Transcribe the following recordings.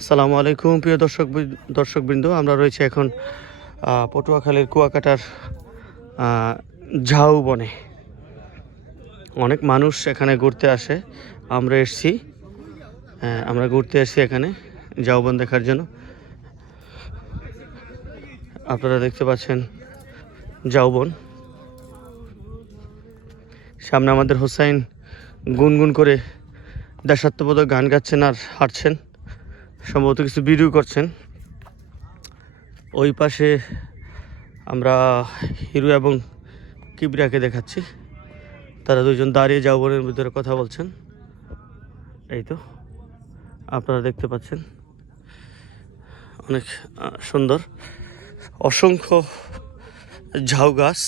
আসসালামু আলাইকুম প্রিয় দর্শকবৃন্দ, আমরা রয়েছে এখন পটুয়াখালীর কুয়াকাটার ঝাউবনে। অনেক মানুষ এখানে ঘুরতে আসে। আমরা ঘুরতে এসেছি এখানে ঝাউবন দেখার জন্য। আপনারা দেখতে পাচ্ছেন ঝাউবন। সামনে আমাদের হোসাইন গুনগুন করে দেশাত্মবোধক গান গাচ্ছেন আর হাঁটছেন, সম্ভবত কিছু ভিডিও করছেন। ওই পাশে আমরা হিরু এবং কিবরিয়াকে দেখাচ্ছি, তারা দুজন দাঁড়িয়ে ঝাউবনের ভিতরে কথা বলছেন। এই তো আপনারা দেখতে পাচ্ছেন, অনেক সুন্দর, অসংখ্য ঝাউ গাছ।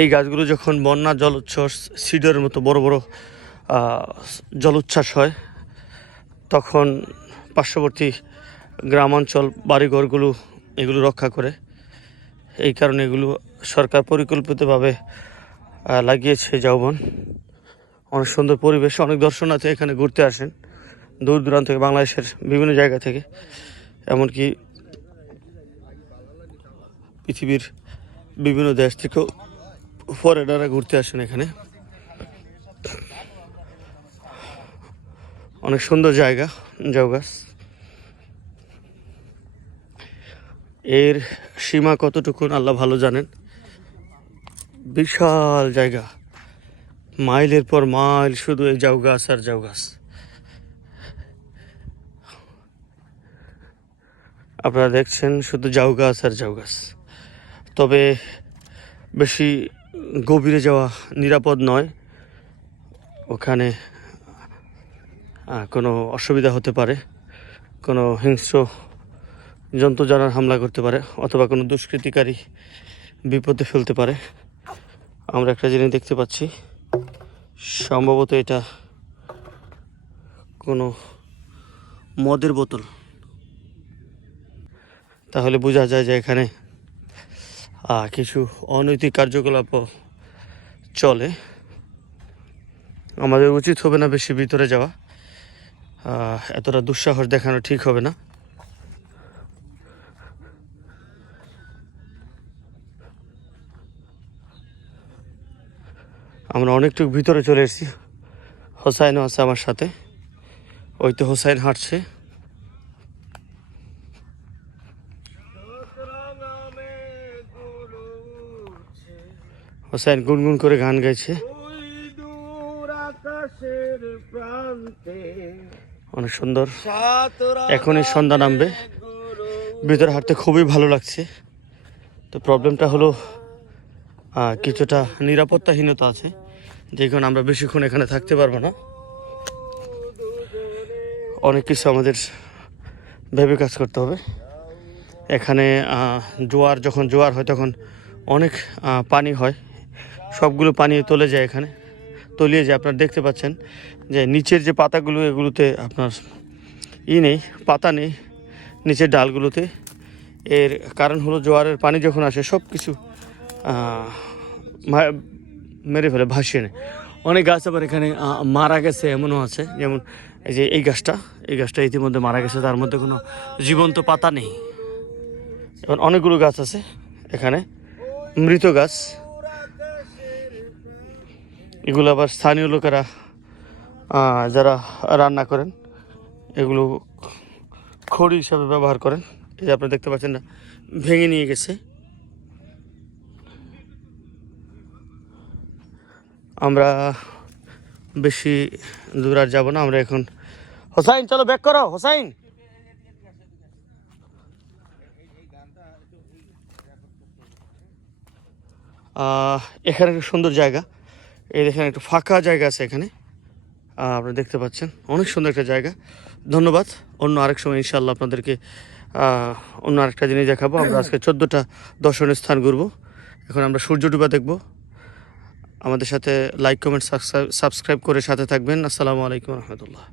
এই গাছগুলো যখন বন্যা জলোচ্ছ্বাস, সিডরের মতো বড় বড় জলোচ্ছ্বাস হয়, তখন পার্শ্ববর্তী গ্রামাঞ্চল বাড়িঘরগুলো এগুলো রক্ষা করে। এই কারণে এগুলো সরকার পরিকল্পিতভাবে লাগিয়েছে ঝাউবন। অনেক সুন্দর পরিবেশ, অনেক দর্শনার্থী এখানে ঘুরতে আসেন দূর দূরান্ত থেকে, বাংলাদেশের বিভিন্ন জায়গা থেকে, এমনকি পৃথিবীর বিভিন্ন দেশ থেকেও ফরেনাররা ঘুরতে আসেন এখানে। অনেক সুন্দর জায়গা ঝাউ গাছ। এর সীমা কতটুকু আল্লাহ ভালো জানেন। বিশাল জায়গা, মাইলের পর মাইল শুধু এই ঝাউ গাছ আর ঝাউ গাছ। আপনারা দেখছেন শুধু ঝাউ গাছ আর ঝাউ গাছ। তবে বেশি গভীরে যাওয়া নিরাপদ নয়, ওখানে কোনো অসুবিধা হতে পারে, কোনো হিংস্র জন্তু জানোয়ার হামলা করতে পারে, অথবা কোনো দুষ্কৃতিকারী বিপদে ফেলতে পারে। আমরা একটা জিনিস দেখতে পাচ্ছি, সম্ভবত এটা কোনো মদের বোতল। তাহলে বোঝা যায় যে এখানে কিছু অনৈতিক কার্যকলাপ চলে। আমাদের উচিত হবে না বেশি ভিতরে যাওয়া, এতটা দুঃসাহস দেখানো ঠিক হবে না। আমরা অনেকটুকু ভিতরে চলে এসেছি। হোসাইনও আছে আমার সাথে, ওই তো হোসাইন হাঁটছে। হোসাইন গুনগুন করে গান গাইছে, অনেক সুন্দর। এখনই সন্ধ্যা নামবে, ভিতরে হাঁটতে খুবই ভালো লাগছে। তো প্রবলেমটা হলো কিছুটা নিরাপত্তাহীনতা আছে, যে কারণে আমরা বেশিক্ষণ এখানে থাকতে পারবো না। অনেক কিছু আমাদের ভেবে কাজ করতে হবে। এখানে যখন জোয়ার হয় তখন অনেক পানি হয়, সবগুলো পানি তলিয়ে যায়, এখানে তলিয়ে যায়। আপনারা দেখতে পাচ্ছেন যে নিচের যে পাতাগুলো, এগুলোতে আপনার নেই, পাতা নেই নিচের ডালগুলোতে। এর কারণ হলো জোয়ারের পানি যখন আসে সব কিছু মেরে ফেলে, ভাসিয়ে নেয়। অনেক গাছ আবার এখানে মারা গেছে, এমনও আছে। যেমন এই যে এই গাছটা ইতিমধ্যে মারা গেছে, তার মধ্যে কোনো জীবন্ত পাতা নেই। এবং অনেকগুলো গাছ আছে এখানে, মৃত গাছ। এগুলো আবার স্থানীয় লোকেরা যারা রান্না করেন, এগুলো খড়ি হিসাবে ব্যবহার করেন। এই যে আপনারা দেখতে পাচ্ছেন না, ভেঙে নিয়ে গেছে। আমরা বেশি দূর আর যাবো না। আমরা এখন হোসাইন, চলো ব্যাক করো হোসাইন। এখানে একটা সুন্দর জায়গা, এই দেখেন একটু ফাঁকা জায়গা আছে এখানে, আপনারা দেখতে পাচ্ছেন, অনেক সুন্দর একটা জায়গা। ধন্যবাদ। অন্য আরেক সময় ইনশাল্লাহ আপনাদেরকে অন্য আরেকটা জিনিস দেখাবো। আমরা আজকে 14টা দর্শনীয় স্থান ঘুরবো। এখন আমরা সূর্য ডুবা দেখবো। আমাদের সাথে লাইক, কমেন্ট, সাবস্ক্রাইব করে সাথে থাকবেন। আসসালামু আলাইকুম রহমতুল্লাহ।